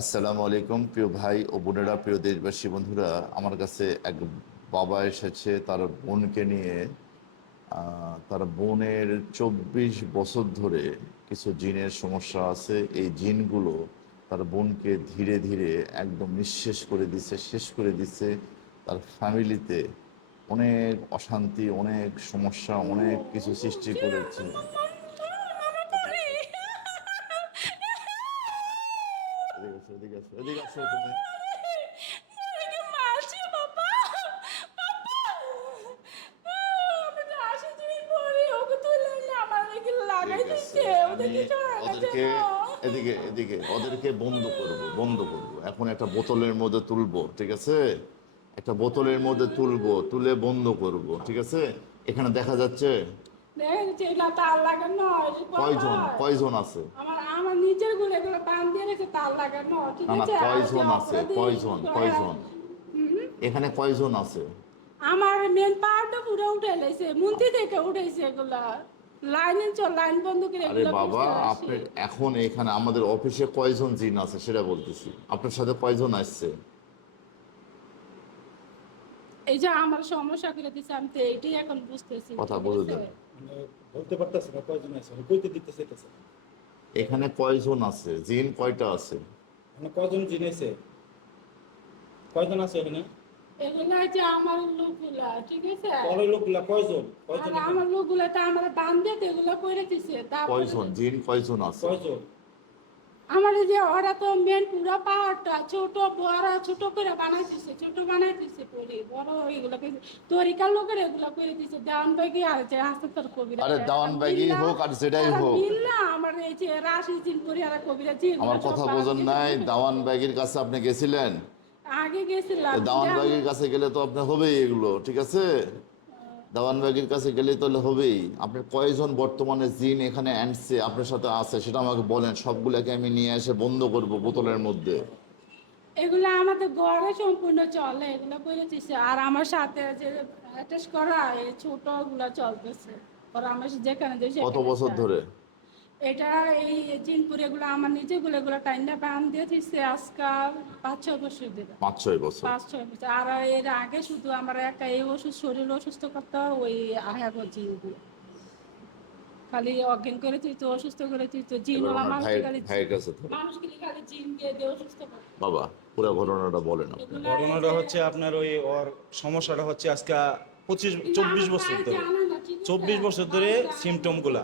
আসসালামু আলাইকুম, প্রিয় ভাই ও বোনেরা, প্রিয় দেশবাসী, বন্ধুরা। আমার কাছে এক বাবা এসেছে, তার বোনকে নিয়ে। তার বোনের চব্বিশ বছর ধরে কিছু জিনের সমস্যা আছে। এই জিনগুলো তার বোনকে ধীরে ধীরে একদম নিঃশেষ করে দিচ্ছে শেষ করে দিচ্ছে তার ফ্যামিলিতে অনেক অশান্তি, অনেক সমস্যা, অনেক কিছু সৃষ্টি করেছে এদিকে আসো, এদিকে আসো, এদিকে আসো তুমি। আমাকে মারছে বাবা বাবা আমি তো আসি দিন পরে ওকে তুলে এনে আমার নাকি লাগাই ঠিক আছে, দিচ্ছে ওদের আমি কিছু হয় না ওদেরকে। এদিকে এদিকে ওদেরকে বন্ধ করব বন্ধ করব এখন একটা বোতলের মধ্যে তুলবো ঠিক আছে একটা বোতলের মধ্যে তুলবো তুলে বন্ধ করব ঠিক আছে এখানে দেখা যাচ্ছে। কয়জন? কয়জন আছে? এগুলো বান দিয়ে রেখে তার লাগানো ঠিক আছে? আছে কয়জন এখানে কয়জন আছে। আমার মেন পাওয়ারটা পুরো উঠে লাইছে মুন্তি থেকে উঠেছে এগুলা। লাইনে চল লাইন বন্ধ করে আরে বাবা আপনি এখন এখানে আমাদের অফিসে কয়জন জিন আছে সেটা বলতেছি। আপনার সাথে কয়জন আসছে। এই যে আমার সমস্যা করে দিছে আমি তো এইটাই এখন বুঝতেছি কথা বলে দেন। মানে বলতে পারতেছে না কয়জন আছে মানে কইতে দিতে চাইতেছে এখানে কয়জন আছে? জিন কয়টা আছে? মানে কয়জন জিন আছে? কয়জন আছে এখানে? এগুলা যে আমার লোকগুলা ঠিক আছে? বড় লোকগুলা কয়জন? কয়জন আমার লোকগুলা তো আমার বান্ধে তো কইরা দিছে কয়জন? জিন কয়জন আছে? কয়জন? আমার যে ওরা তো মেন পুরো পাহাড়টা ছোট বড় ছোট করে বানাই দিছে ছোট বানাই দিছে পরে বড় এগুলো তরিকার লোকের এগুলো করে দিছে দেওয়ান বাগি আর যে হাসতে তোর কবিরা। আরে দেওয়ানবাগি হোক আর যেটাই হোক। না আমার এই যে রাশি জিন করি আর কবিরা জি আমার কথা বোঝেন নাই দাওয়ান ব্যাগের কাছে আপনি গেছিলেন? আগে গেছিলাম দাওয়ান ব্যাগের কাছে গেলে তো আপনি হবেই এগুলো ঠিক আছে? দাওয়ান ব্যাগের কাছে গেলে তাহলে হবেই। আপনি কয়জন বর্তমানে জিন এখানে আনছে আপনার সাথে আছে সেটা আমাকে বলেন সবগুলোকে আমি নিয়ে এসে বন্ধ করব বোতলের মধ্যে। এগুলো আমাদের ঘরে সম্পূর্ণ চলে এগুলো বলেছিস আর আমার সাথে যে অ্যাটাচ করা এই ছোটগুলো চলতেছে। ওরা আমার যেখানে যে কত বছর ধরে? এটা এই জিনপুর এগুলো আমার নিজে গুলো এগুলো টাইমটা বান দিয়ে দিচ্ছে আজকাল পাঁচ ছয় বছর ধরে। পাঁচ ছয় বছর। পাঁচ ছয় বছর। আর এর আগে শুধু আমার একটা এই ওষুধ শরীর অসুস্থ করতে ওই আহাগো জিনগুলো। খালি অজ্ঞান করে তুই তো অসুস্থ করে তুই তো জিন। খালি। মানুষকে খালি জিন দিয়ে দিয়ে অসুস্থ করে? বাবা পুরো ঘটনাটা বলেন আপনি। ঘটনাটা হচ্ছে আপনার ওই ওর সমস্যাটা হচ্ছে আজকে পঁচিশ চব্বিশ বছর ধরে? চব্বিশ বছর ধরে ভাই জানে না, symptom গুলা।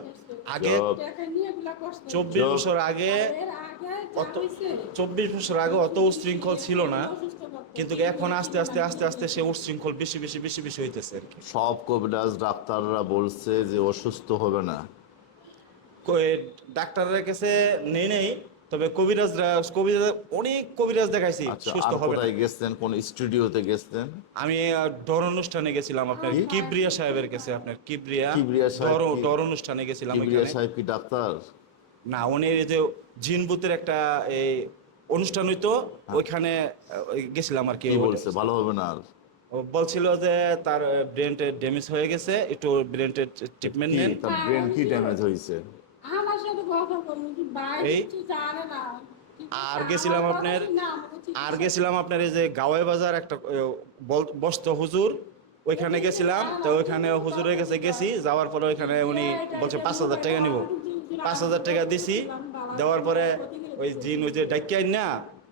আগে চব্বিশ বছর আগে অত চব্বিশ বছর আগে অত উশৃঙ্খল ছিল না কিন্তু এখন আস্তে আস্তে আস্তে আস্তে সে উশৃঙ্খল বেশি বেশি বেশি বেশি হইতেছে সব কবিরাজ ডাক্তাররা বলছে যে অসুস্থ হবে না। ডাক্তারের কাছে নেই নেই তবে কবিরাজরা কবিরাজ অনেক কবিরাজ দেখাইছি আচ্ছা সুস্থ হবে কোথায় গেছেন? কোন স্টুডিওতে গেছেন? আমি ডর অনুষ্ঠানে গেছিলাম আপনার কিবরিয়া সাহেবের কাছে আপনার কিবরিয়া কিবরিয়া সাহেব ডর অনুষ্ঠানে গেছিলাম কিবরিয়া সাহেব কি ডাক্তার? না উনি এই যে জিনবুতের একটা এই অনুষ্ঠান হইতো ওইখানে ওই গেছিলাম আর কি কি বলছে? ভালো হবে না আর? ও বলছিল যে তার ব্রেনটে ড্যামেজ হয়ে গেছে একটু ব্রেনটে ট্রিটমেন্ট নেন। তার ব্রেন কি ড্যামেজ হয়েছে? আমার সাথে কথা বলুন, ভাই এই? কিছু জানে না। আর গেছিলাম আপনার আর গেছিলাম আপনার এই যে গাওয়াই বাজার একটা বল- বস্ত হুজুর ওইখানে গেছিলাম তো ওইখানে হুজুরের কাছে গেছি যাওয়ার পরে ওইখানে উনি বলছে পাঁচ হাজার টাকা নিব। পাঁচ হাজার টাকা দিছি। দেওয়ার পরে ওই জিন ওই যে ডাকিয়াই না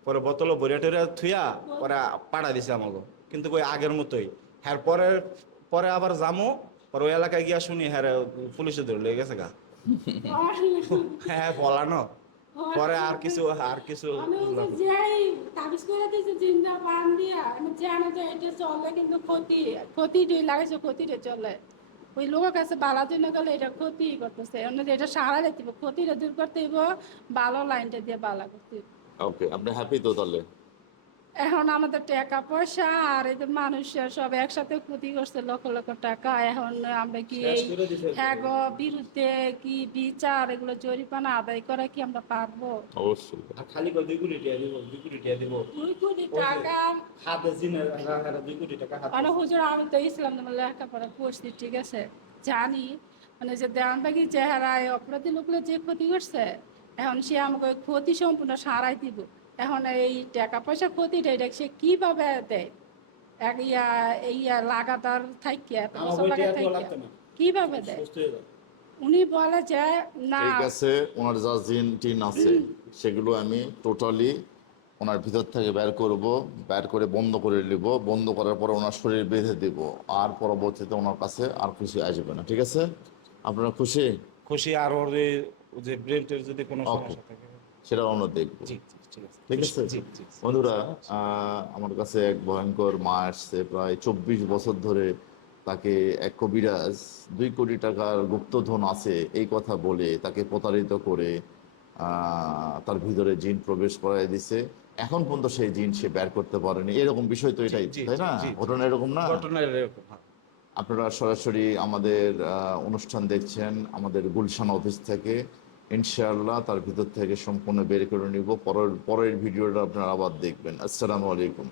পরে বোতল বরিয়া টরিয়া থুয়া পরে পাড়া দিছে আমাকে কিন্তু ওই আগের মতোই। হ্যাঁ পরে পরে আবার যামো পরে ওই এলাকায় গিয়া শুনি হ্যাঁ পুলিশে ধরে লেগে গেছে গা। হ্যাঁ বলানো পরে আর কিছু আর কিছু জিন্দা দিয়া যে এটা চলে কিন্তু ক্ষতি লাগাইছে ক্ষতিটা চলে। ওই লোকের কাছে বালা না গেলে এটা ক্ষতি করতেছে এটা সারা দিতে ক্ষতিটা দূর করতে হইব, ভালো লাইনটা দিয়ে বালা করতে। ওকে আপনি হ্যাপি তো তাহলে এখন আমাদের টাকা পয়সা আর এই যে মানুষের সব একসাথে ক্ষতি করছে লক্ষ লক্ষ টাকা এখন আমরা কি এই করে দিছে। হ্যাঁ গো, বিরুদ্ধে কি বিচার এগুলো জরিমানা আদায় করা কি আমরা পারব? অবশ্যই। খালি দুই কোটি টাকা দিব দুই কোটি টাকা দিব। দুই কোটি টাকা? হাতে জিনের দুই কোটি টাকা মানে হুজুর আমি তো ইসলাম ধর্ম লেখাপড়া করছি ঠিক আছে? জানি। মানে যে দেওয়ানবাগি চেহারায় অপরাধী লোকগুলো যে ক্ষতি করছে এখন সে আমাকে ক্ষতি সম্পূর্ণ সারাই দিব। এখন এই টাকা পয়সা ক্ষতিটা এটা সে কীভাবে দেয়? এক ইয়া এই ইয়া লাগাতার থাকিয়া এত বছর লাগা কীভাবে দেয়? উনি বলে যে না ঠিক আছে ওনার যা জিন টিন আছে সেগুলো আমি টোটালি ওনার ভিতর থেকে বের করব বের করে বন্ধ করে নিব বন্ধ করার পরে ওনার শরীর বেঁধে দেব আর পরবর্তীতে ওনার কাছে আর খুশি আসবে না ঠিক আছে? আপনারা খুশি? খুশি আর ওর যে ব্রেনটের যদি কোনো সমস্যা থাকে। সেটা অন্য দেখব। ঠিক আছে। বন্ধুরা আমার কাছে এক ভয়ঙ্কর মা আসছে প্রায় চব্বিশ বছর ধরে তাকে এক কবিরাজ দুই কোটি টাকার গুপ্তধন আছে এই কথা বলে তাকে প্রতারিত করে তার ভিতরে জিন প্রবেশ করাই দিছে। এখন পর্যন্ত সেই জিন সে বের করতে পারেনি। এরকম বিষয় তো এটাই তাই না। ঘটনা এরকম না? ঘটনা এরকম হ্যাঁ। আপনারা সরাসরি আমাদের আহ, অনুষ্ঠান দেখছেন আমাদের গুলশান অফিস থেকে। ইনশাআল্লাহ তার ভিতর থেকে সম্পূর্ণ বের করে নিব। পরের পরের ভিডিওটা আপনারা আবার দেখবেন। আসসালামু আলাইকুম।